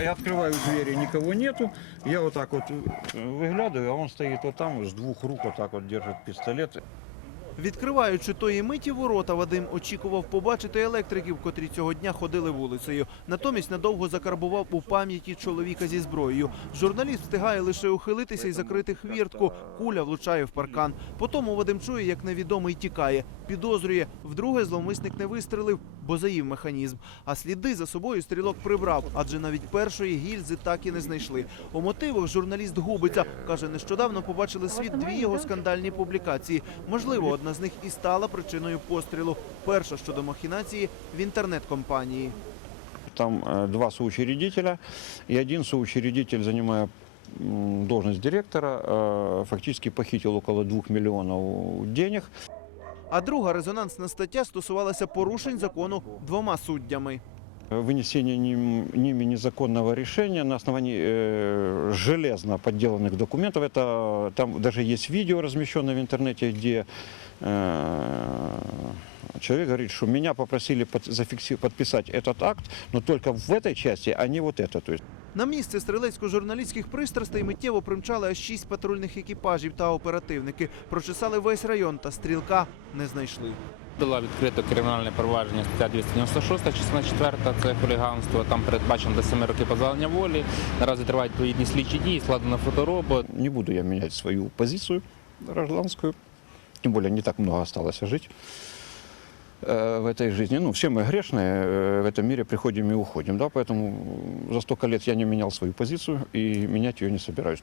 Я открываю двери, никого нету. Я вот так вот э, выглядываю, а он стоит вот там, с двух рук вот так вот держит пистолет. Відкриваючи тої миті ворота, Вадим очікував побачити електриків, котрі цього дня ходили вулицею. Натомість надовго закарбував у пам'яті чоловіка зі зброєю. Журналіст встигає лише ухилитися і закрити хвіртку. Куля влучає в паркан. Потім Вадим чує, як невідомий тікає. Підозрює, вдруге зловмисник не вистрелив, бо заїв механізм. А сліди за собою стрілок прибрав, адже навіть першої гільзи так і не знайшли. У мотивах журналіст губиться. Каже, нещодавно побачили світ дві його скандальні публікації. Можливо, одна з них і стала причиною пострілу. Перша щодо махінації в інтернет-компанії. Там э, два соучредителя, і один соучредитель, займає должность директора, фактично похитив около двух мільйонів денег. А друга резонансна стаття стосувалася порушень закону двома суддями Вынесение ним- ними незаконного решения на основании э, железно подделанных документов. Это там даже есть видео, размещенное в интернете, где э, человек говорит, что меня попросили под- зафикси- подписать этот акт, но только в этой части, а не вот это. То есть На місце стрілецько-журналістських пристрастей миттєво примчали аж шість патрульних екіпажів та оперативники. Прочесали весь район та стрілка не знайшли. Було відкрито кримінальне провадження стаття 296, частина 4, це хуліганство. Там передбачено до 7 років позбавлення волі. Наразі тривають відповідні слідчі дії, складено фоторобот. не буду я менять свою позицию гражданскую. Тем более не так много осталось жить э, в этой жизни. Ну, все мы грешные, э, в этом мире приходим и уходим, да, поэтому за столько лет я не менял свою позицию и менять ее не собираюсь.